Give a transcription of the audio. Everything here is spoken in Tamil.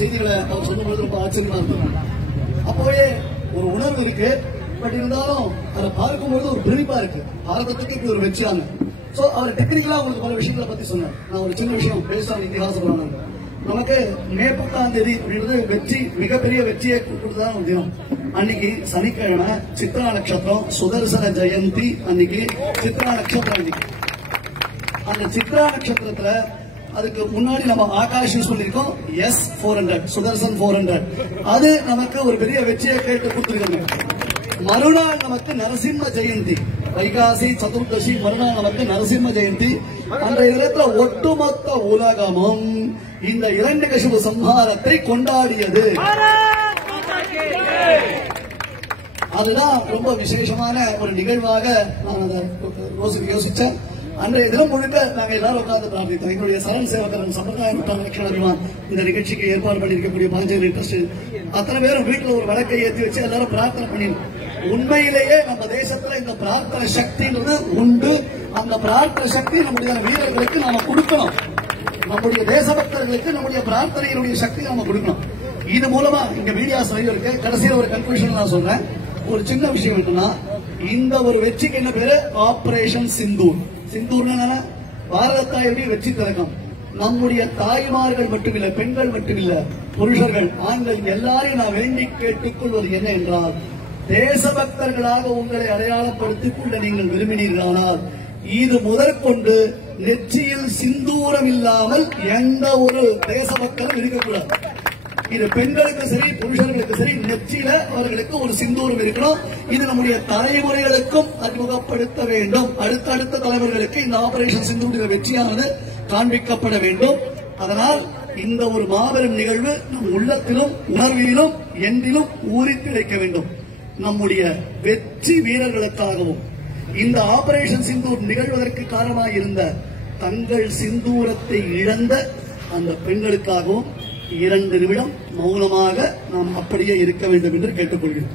செய்திகளை அவர் சொல்லும்போது ரொம்ப ஆச்சரியமா இருக்கும். அப்பவே ஒரு உணர்வு இருக்கு. பட் இருந்தாலும் அதை பார்க்கும்போது ஒரு பிரமிப்பா இருக்கு. பாரதத்துக்கு இப்படி ஒரு வெற்றியாங்க. சோ அவர் டெக்னிக்கலா உங்களுக்கு பல விஷயங்களை பத்தி சொன்னார். நான் ஒரு சின்ன விஷயம் பேசாம இதிகாசம் நமக்கு மே 10ஆம் தேதி அப்படின்றது வெற்றி, மிகப்பெரிய வெற்றியை கொடுத்ததான் ஒரு தினம். அன்னைக்கு சனிக்கிழமை சித்ரா நட்சத்திரம், சுதர்சன ஜெயந்தி அன்னைக்கு சித்ரா நட்சத்திரம். அன்னைக்கு அந்த சித்ரா நட்சத்திரத்துல அதுக்கு முன்னாடி நம்ம ஆகாஷ் யூஸ் பண்ணிருக்கோம் S400 சுதர்சன் 400. அது நமக்கு ஒரு பெரிய வெற்றியை கேட்டு கொடுத்துருக்காங்க. மறுநாள் நமக்கு நரசிம்ம ஜெயந்தி, வைகாசி சதுர்தசி மறுநாள் நமக்கு நரசிம்ம ஜெயந்தி. அந்த இடத்துல ஒட்டுமொத்த உலகமும் இந்த இரண்யகசிபு சம்ஹாரத்தை கொண்டாடியது. அதுதான் ரொம்ப விசேஷமான ஒரு நிகழ்வாக நான் அதை யோசிச்சேன். அன்றைய தினம் முழுக்க நாங்கள் எல்லாரும் உட்கார்ந்து பிரார்த்தித்தோம். எங்களுடைய சரண் சேவகரன் சம்பிரதாயம் இந்த நிகழ்ச்சிக்கு ஏற்பாடு பண்ணிருக்கக்கூடிய பாஞ்சர் இன்ட்ரெஸ்ட் அத்தனை பேரும் வீட்டுல ஒரு விளக்கை ஏற்றி வச்சு எல்லாரும் பிரார்த்தனை பண்ணிருக்கோம். உண்மையிலேயே நம்ம தேசத்துல இந்த பிரார்த்தனை சக்திங்கிறது உண்டு. அந்த பிரார்த்தனை சக்தி நம்முடைய வீரர்களுக்கு நாம கொடுக்கணும். நம்முடைய தேசபக்தர்களுக்கு நம்முடைய பிரார்த்தனையினுடைய சக்தி நாம கொடுக்கணும். இது மூலமா இங்க மீடியாஸ் நிறைய இருக்கு. கடைசியில் ஒரு கன்க்ளூஷன் நான் சொல்றேன். ஒரு சின்ன விஷயம் இருக்குன்னா, இந்த ஒரு வெற்றிக்கு என்ன பேரு? ஆபரேஷன் சிந்தூர். சிந்தூர்னா பாரத தாயுடைய வெற்றி திலகம். நம்முடைய தாய்மார்கள் மட்டுமில்ல, பெண்கள் மட்டுமில்ல, புருஷர்கள், ஆண்கள் எல்லாரையும் நான் வேண்டி கேட்டுக்கொள்வது என்ன என்றால், தேசபக்தர்களாக உங்களை அடையாளப்படுத்திக் கொள்ள நீங்கள் விரும்பினீர்களானால் இது முதற்கொண்டு நெற்றியில் சிந்தூரம் இல்லாமல் எந்த ஒரு தேசபக்தரும் இருக்கக்கூடாது. இது பெண்களுக்கு சரி புருஷர்களுக்கு சரி நெற்றியில அவர்களுக்கு ஒரு சிந்தூரம் இருக்கணும். இது நம்முடைய தலைமுறைகளுக்கும் அறிமுகப்படுத்த வேண்டும். அடுத்தடுத்த தலைவர்களுக்கு இந்த ஆபரேஷன் சிந்தூர வெற்றியானது காண்பிக்கப்பட வேண்டும். அதனால் இந்த ஒரு மாபெரும் நிகழ்வு நம் உள்ளத்திலும் உணர்விலும் என்றிலும் ஊறித்து வைக்க வேண்டும். நம்முடைய வெற்றி வீரர்களுக்காகவும் இந்த ஆபரேஷன் சிந்தூர் நிகழ்வதற்கு காரணமாக இருந்த தங்கள் சிந்தூரத்தை இழந்த அந்த பெண்களுக்காகவும் 2 நிமிடம் மௌனமாக நாம் அப்படியே இருக்க வேண்டும் என்று கேட்டுக்கொள்கிறோம்.